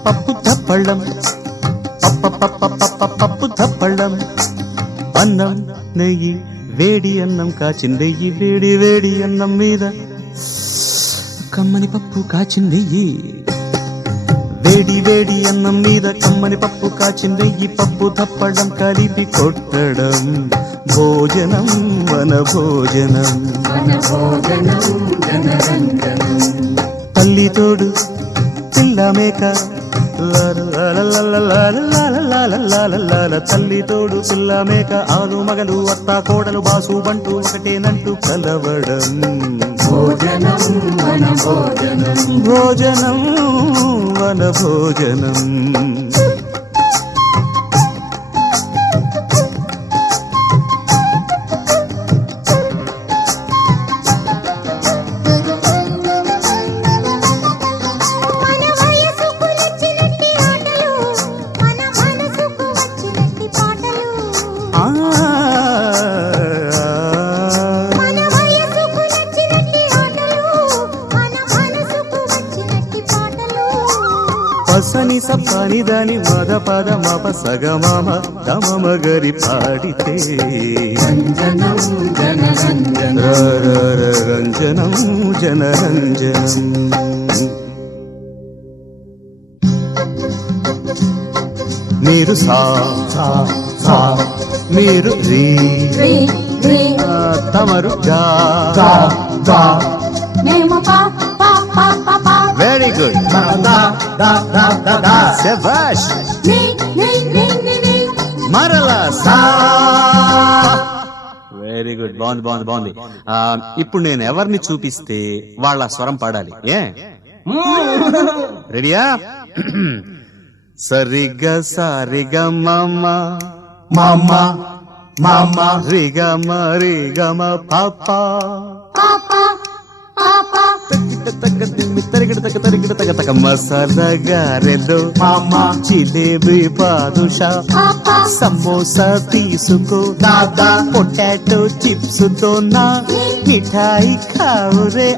పప్పు ధప్పళ్ళం పప్పు ధప్పళ్ళం అన్నం నెయ్యి వేడి అన్నం కాచిందెయ్యి వేడి వేడి అన్నం మీద కమ్మని పప్పు కాచిందెయ్యి వేడి వేడి అన్నం మీద కమ్మని పప్పు కాచిందెయ్యి పప్పు ధప్పడం కలిపి కొట్టడం భోజనం వన భోజనం తల్లి తోడు పిల్ల మేక తల్లి తోడు పిల్ల మేక ఆలు మగలు అత్త కోడలు బాసు బంటూ ఒకటేనంటూ కలవడం భోజనం మన భోజనం భోజనం వన భోజనం మన వయసుకు నచ్చినట్టి ఆటలు మన మనసుకు వచ్చినట్టి పాటలు ఆ మన వయసుకు నచ్చినట్టి ఆటలు మన మనసుకు వచ్చినట్టి పాటలు పసని సపని దాని మద పద మప సగమమ తమమ గరి పాడితే రంజనం జనరంజనం రంజనం జనరంజనం మీరు సా సా సా మీరు రీ రీ రీ తమరు గా గా గా మేము పా పా పా పా పా వెరీ గుడ్ దా దా దా దా దా శభాష్ నీ నీ నీ నీ నీ మరలా సా వెరీ గుడ్ బాగుంది బాగుంది బాగుంది ఇప్పుడు నేను ఎవరిని చూపిస్తే వాళ్ళ స్వరం పాడాలి ఏ రెడీయా సరిగా సారిగా మమ్మ మామ మామ రిగమ రిగమ పాప పాపా పాపా మసాలా గారెలో మామ జిలేబీ బాదుషా పాపా సమోసా తీసుకో దాదా పొటాటో చిప్స్ తో నా మిఠాయి ఖావురే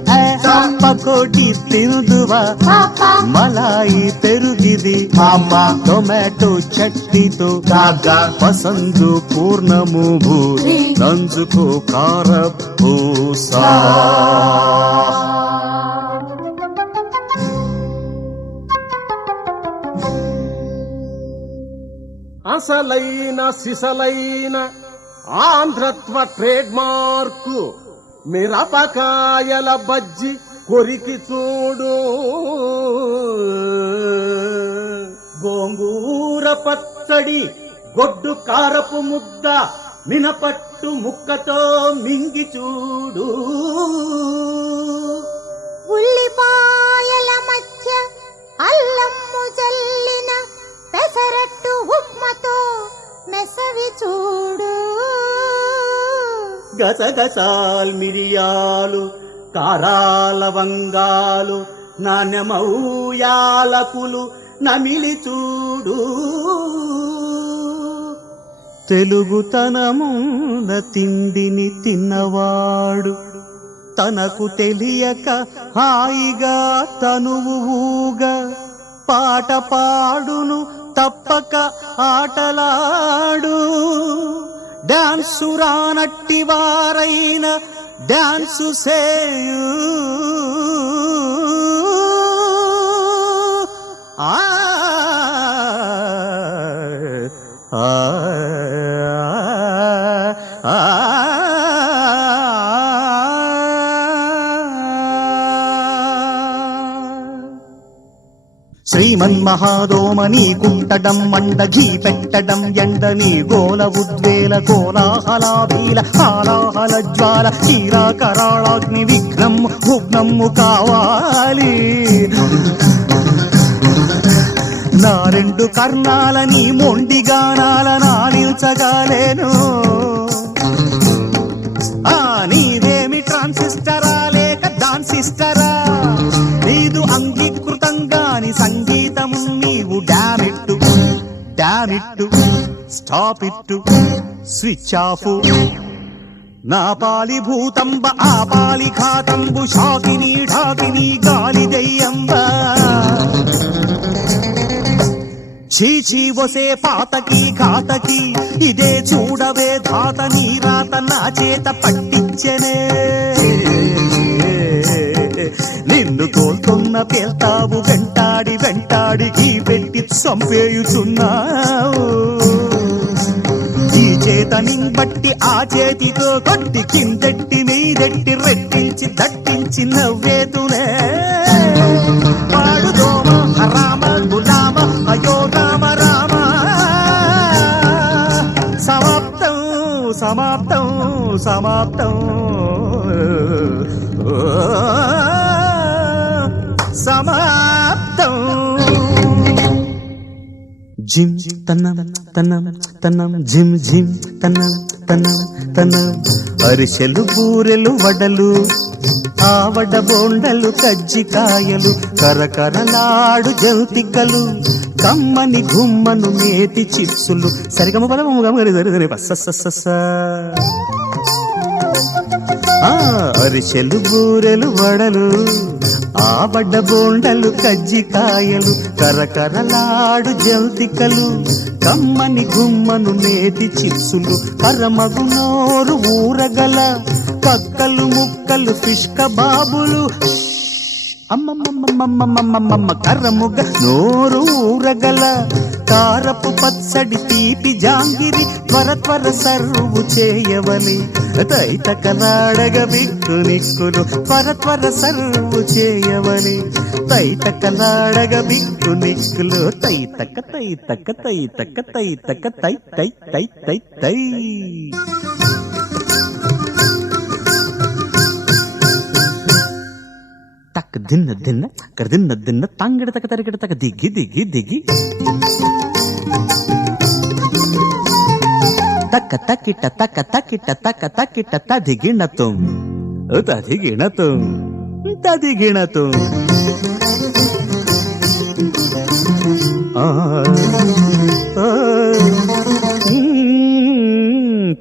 పకోడీ తినుదువా పాపా మలాయి పెరుగిది మామ టొమాటో చట్నీతో దాదా పసందు పూర్ణము భూరి నంజుకో కారపూసా అసలైన సిసలైన ఆంధ్రత్వ ట్రేడ్ మార్కు మిరపకాయల బజ్జి కొరికి చూడు గోంగూర పచ్చడి గొడ్డు కారపు ముద్ద మినపట్టు ముక్కతో మింగి చూడు ఉల్లిపాయల మధ్య అల్లము జల్లిన పెసరట్టు ఉప్మతో మెసవి చూడు గసగసాల్ మిరియాలు కారాల వంగాలు నాణ్యమౌ యాలకులు నమిలి చూడు తెలుగుతనమున తిండిని తిన్నవాడు తనకు తెలియక హాయిగా తనువుగా పాట పాడును తప్పక ఆటలాడు డాన్సు రానట్టి వారైన డాన్సు సేయు ఆ ఆ ఆ శ్రీమన్మహాదోమని కుంటడం మండజీ పెట్టడం ఎండని గోల ఉద్వేల కోలాహలాభీల హాలాహల జ్వాల కీరా కరాళాగ్ని విఘ్నం భుగ్నమ్ము కావాలి నా రెండు కర్ణాలని మొండి గానాల నాలించగాలేను నీవేమి ట్రాన్సిస్టరా లేక డాన్సిస్టరా నీదు అంగీకృతంగాని సంగీతము నీవు డామిట్టు డామిట్టు స్టాప్ ఇట్టు స్విచ్ ఆఫ్ నా పాలి భూతంబ ఆ పాలి ఘాతంబు షాకిని ఢాకిని గాలి దెయ్యంబ చీచీ వసే పాతకి ఘాతకి ఇదే చూడవే ధాత నీ రాత నా చేత పట్టించనే నిన్ను తోల్తున్న పేల్తావు వెంటాడి వెంటాడి ఈ పెట్టి చంపేయుచున్నావు ఈ చేతని బట్టి ఆ చేతితో కొట్టి కిందెట్టి మీదెట్టి రెట్టించి దట్టించి పిలిచి నవ్వేతునే వాడు దోమ రామ గులామ అయో రామ రామ సమాప్తం సమాప్తం సమాప్తం సమాప్తం జిమ్ తన్నం తన్నం తన్నం జిమ్ జిమ్ తన్నం తన్నం తన్నం అరిసెలు బూరెలు వడలు ఆవడ బోండలు కజ్జికాయలు కరకరలాడు జంతికలు కమ్మని గుమ్మను నేతి చిప్సులు సరిగమ బలము గమగరి సరిదని బస్స అరిసెలు బూరెలు వడలు ఆవడ బోండలు కజ్జికాయలు కరకరలాడు జంతికలు కమ్మని గుమ్మను నేతి చిప్సులు కరమగు నోరు ఊరగల కక్కలు ముక్కలు ఫిష్ కబాబులు అమ్మమ్మమ్మమ్మమ్మమ్మమ్మ కర్రముగ నోరు ఊరగల కారపు పచ్చడి తీపి జాంగిరి త్వర త్వర సర్వు చేయవని తైతకలాడగ బిక్కు నిక్కులు త్వర త్వర సర్వు చేయవని తైతకలాడగ బిక్కు నిక్కులు తైతక తైతక తైతక తైతక తై తై తై తై తై తక్ దిన్న దిన్న కర్ దిన్న దిన్న తంగడ తక తరిగడ తక దిగి దిగి దిగి తక్క తక్కిట తక్క తక్కిట తక్క తక్కిట తదిగిణతం తదిగిణతం తదిగిణతం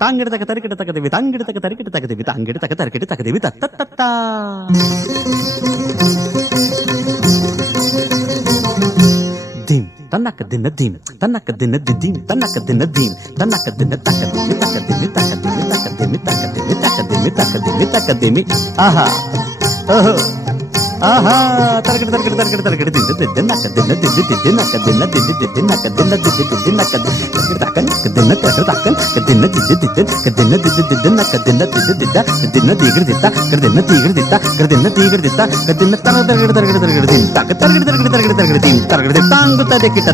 తాంగిడ తక తరికిట తకదివి తాంగిడ తక తరికిట తకదివి తాంగిడ తక తరికిట తకదివి తత్త దిం తన్నక దిన్న దిం తన్నక దిన్న దిం తన్నక దిన్న దిం తన్నక దిన్న తకదిమి తకదిమి తకదిమి తకదిమి తకదిమి తకదిమి తకదిమి తకదిమి ఆహా ఓహో ఆహా తరగడ తరగడ తరగడ తరగడ దిద్దు దిద్దు నక్క దిన్న దిద్దు దిద్దు నక్క దిన్న దిద్దు దిద్దు నక్క దిన్న దిద్దు దిద్దు నక్క తక్కన్ దిన్న తగ్గ తక్కన్ దిన్న దిద్దు దిద్దు దిన్న దిద్దు దిద్దు నక్క దిన్న దిద్దు దిద్ద దిన్న తీగడ దిత్త దిన్న తీగడ దిత్త దిన్న తీగడ దిత్త దిన్న తరగడ తరగడ తరగడ తరగడ దిన్ తగ్గ తరగడ తరగడ తరగడ తరగడ దిన్ తరగడ దిత్తాంగు తదకిట